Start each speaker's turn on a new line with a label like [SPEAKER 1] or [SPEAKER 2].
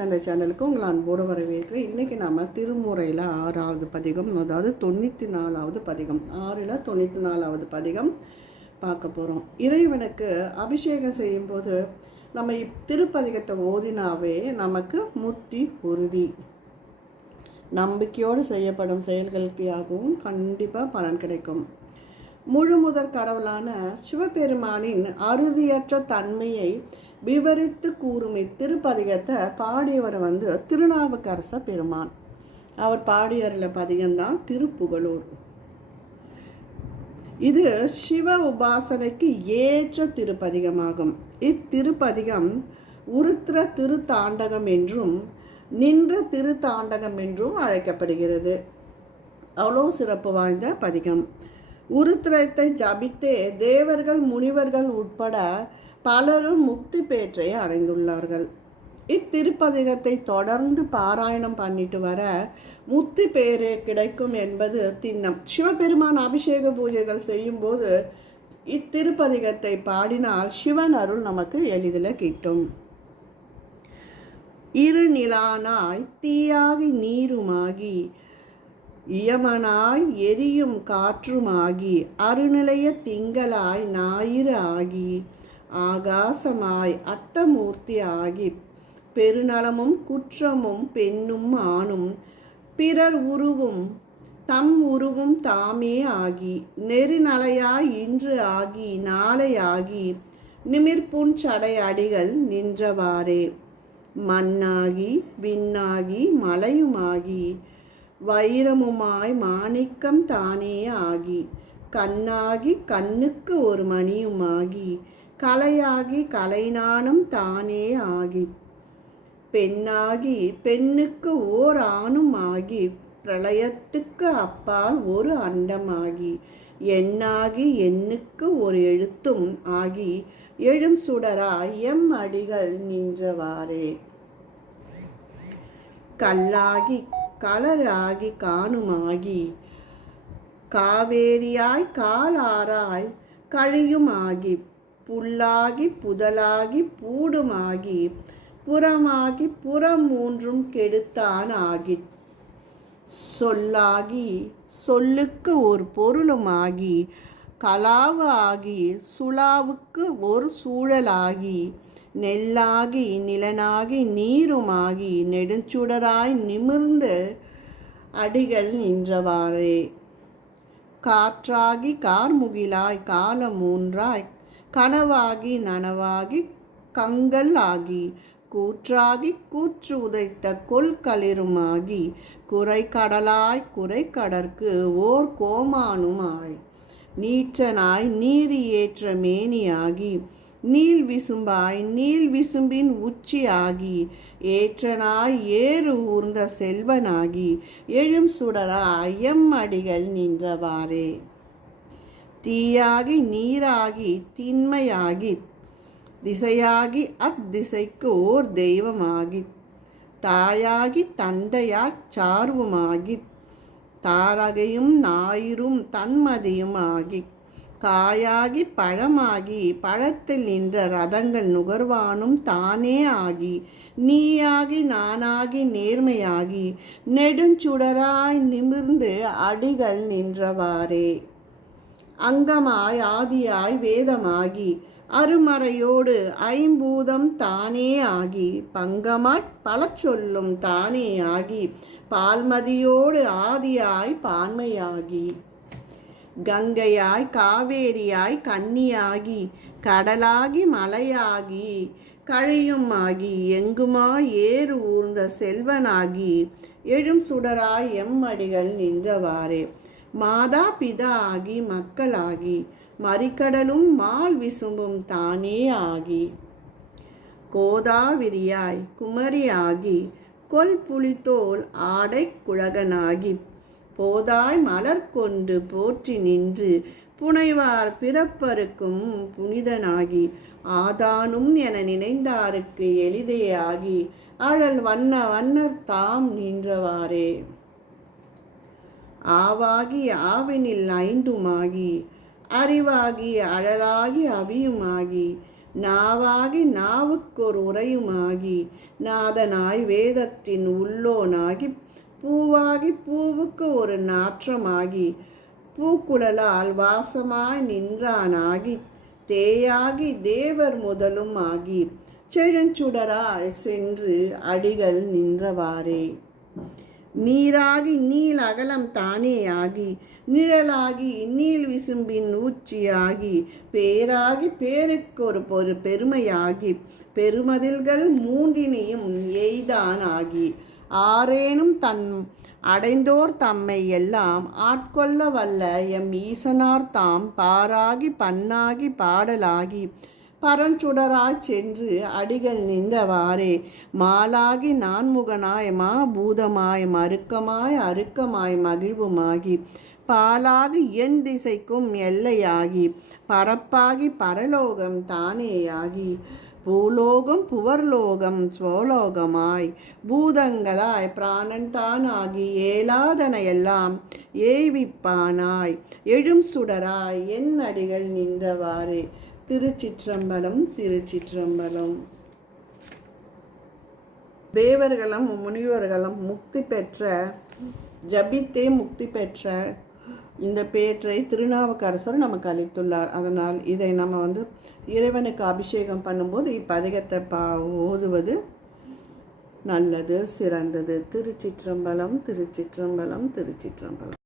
[SPEAKER 1] தந்தை சேனலுக்கு உங்களை அன்போடு வரவேற்கிறேன். இன்றைக்கி நம்ம திருமுறையில் ஆறாவது பதிகம் அதாவது தொண்ணூற்றி நாலாவது பதிகம். ஆறில் தொண்ணூற்றி நாலாவது பதிகம் பார்க்க போகிறோம் இறைவனுக்கு அபிஷேகம் செய்யும்போது நம்ம திருப்பதிகத்தை ஓதினாவே நமக்கு முத்தி உறுதி. நம்பிக்கையோடு செய்யப்படும் செயல்களுக்காகவும் கண்டிப்பாக பலன் கிடைக்கும். முழு முதற் கடவுளான சிவபெருமானின் அறுதியற்ற தன்மையை விவரித்து கூறும் இத்திருப்பதிகத்தை பாடியவர் வந்து திருநாவுக்கரச பெருமான். அவர் பாடியரில் பதிகம்தான் திருப்புகழூர். இது சிவ உபாசனைக்கு ஏற்ற திருப்பதிகமாகும். இத்திருப்பதிகம் உருத்திர திருத்தாண்டகம் என்றும் நின்ற திருத்தாண்டகம் என்றும் அழைக்கப்படுகிறது. அவ்வளோ சிறப்பு வாய்ந்த பதிகம். உருத்திரத்தை ஜபித்தே தேவர்கள் முனிவர்கள் உட்பட பலரும் முக்தி பேற்றை அடைந்துள்ளார்கள். இத்திருப்பதிகத்தை தொடர்ந்து பாராயணம் பண்ணிட்டு வர முக்தி பேரே கிடைக்கும் என்பது திண்ணம். சிவபெருமான் அபிஷேக பூஜைகள் செய்யும்போது இத்திருப்பதிகத்தை பாடினால் சிவன் அருள் நமக்கு எளிதில் கிட்டும். இருநிலானாய் தீயாகி நீருமாகி இயமனாய் எரியும் காற்றுமாகி அருநிலைய திங்களாய் ஞாயிறு ஆகி ஆகாசமாய் அட்டமூர்த்தி ஆகி பெருநலமும் குற்றமும் பெண்ணும் ஆணும் பிறர் உருவும் தம் உருவும் தாமே ஆகி நெருநலையாய் இன்று ஆகி நாளையாகி ஆகி சடை அடிகள் நின்றவாறே. மண்ணாகி விண்ணாகி மலையுமாகி வைரமுமாய் மாணிக்கம் தானே ஆகி கண்ணாகி கண்ணுக்கு ஒரு மணியுமாகி கலையாகி கலைநானும் தானே ஆகி பெண்ணாகி பெண்ணுக்கு ஓர் ஆணும் ஆகி பிரளயத்துக்கு அப்பால் ஒரு அண்டமாகி எண்ணாகி எண்ணுக்கு ஒரு எழுத்தும் ஆகி எழும் சுடராய் எம் அடிகள் நின்றவாறே. கல்லாகி கலராகி காணுமாகி காவேரியாய் காலாராய் கழியுமாகி புல்லாகி புதலாகி பூடுமாகி புறமாகி புறம் மூன்றும் கெடுத்தான் ஆகி சொல்லாகி சொல்லுக்கு ஒரு பொருளுமாகி கலாவு ஆகி சுழாவுக்கு ஒரு சூழலாகி நெல்லாகி நிலனாகி நீருமாகி நெடுஞ்சுடராய் நிமிர்ந்து அடிகள் நின்றவாறே. காற்றாகி கார்முகிலாய் காலம் மூன்றாய் கனவாகி நனவாகி கங்கல் ஆகி கூற்றாகி கூற்று உதைத்த கொள்களிருமாகி குறை கடலாய் குறை கடற்கு ஓர் கோமானுமாய். நீற்றனாய் நீரி ஏற்ற மேனியாகி நீள் விசும்பாய் நீள் விசும்பின் உச்சியாகி ஏற்றனாய் ஏறு ஊர்ந்த செல்வனாகி எழும் சுடரா ஐயம் அடிகள் நின்றவாறே. தீயாகி நீராகி திண்மையாகி திசையாகி அத்திசைக்கு ஓர் தெய்வமாகி. தாயாகி தந்தையாச் சார்வுமாகி. தாரகையும் ஞாயிறும் தன்மதியும் ஆகி காயாகி பழமாகி. பழத்தில் நின்ற ரதங்கள் நுகர்வானும் தானே ஆகி. நீயாகி நானாகி நேர்மையாகி. நெடுஞ்சுடராய் நிமிர்ந்து அடிகள் நின்றவாறே. அங்கமாய் ஆதியாய் வேதமாகி அருமறையோடு ஐம்பூதம் தானே ஆகி பங்கமாய் பல சொல்லும் தானே ஆகி பால்மதியோடு ஆதியாய் பான்மையாகி. கங்கையாய் காவேரியாய் கன்னியாகி கடலாகி மலையாகி கழியுமாகி எங்குமா எங்குமாய் ஏறு ஊர்ந்த செல்வனாகி எழும் சுடராய் எம்மடிகள் நின்றவாறே. மாதா பிதா ஆகி மக்களாகி மறிக்கடலும் மால் விசும்பும் தானே ஆகி. கோதாவிரியாய் குமரியாகி கொல் புலித்தோல் ஆடை குழகனாகி போதாய் மலர் கொண்டு போற்றி நின்று புனைவார் பிறப்பருக்கும் புனிதனாகி ஆதானும் என நினைந்தாருக்கு எளிதேயாகி அழல் வண்ண வண்ணர் தாம் நின்றவாறே. ஆவாகி ஆவினில் ஐந்துமாகி அறிவாகி அழலாகி அவியுமாகி நாவாகி நாவுக்கொரு உரையுமாகி நாதனாய் வேதத்தின் உள்ளோனாகி பூவாகி பூவுக்கு ஒரு நாற்றமாகி பூக்குழலால் வாசமாய் நின்றானாகி தேயாகி தேவர் முதலும் ஆகி செழுஞ்சுடராய் சென்று அடிகள் நின்றவாறே. நீராகி நீள் அகலம் தானே ஆகி நிழலாகி இன்னில் விசும்பின் ஊச்சியாகி பேராகி பேருக்கு ஒரு பொரு பெருமையாகி பெருமதில்கள் மூன்றினையும் எய்தான் ஆகி ஆரேனும் தன் அடைந்தோர் தம்மை எல்லாம் ஆட்கொள்ள வல்ல எம் ஈசனார் தாம் பாராகி பன்னாகி பாடலாகி பரஞ்சுடராய் சென்று அடிகள் நின்றவாறே மாலாகி நான்முகனாய் மா பூதமாய் மறுக்கமாய் அருக்கமாய் மகிழ்வுமாகி பாலாகி என் திசைக்கும் எல்லையாகி பரப்பாகி பரலோகம் தானேயாகி பூலோகம் புவர்லோகம் ஸ்வலோகமாய் பூதங்களாய் பிராணன்தானாகி ஏலாதன எல்லாம் ஏய்விப்பானாய் எழும் சுடராய் என் அடிகள் நின்றவாறே திருச்சிற்றம்பலம் திருச்சிற்றம்பலம். தேவர்களும் முனிவர்களும் முக்தி பெற்ற ஜபித்தே முக்தி பெற்ற இந்த பேற்றை திருநாவுக்கரசர் நமக்கு அளித்துள்ளார். அதனால் இதை நம்ம வந்து இறைவனுக்கு அபிஷேகம் பண்ணும்போது இப்பதிகத்தை பா ஓதுவது நல்லது சிறந்தது. திருச்சிற்றம்பலம் திருச்சிற்றம்பலம் திருச்சிற்றம்பலம்.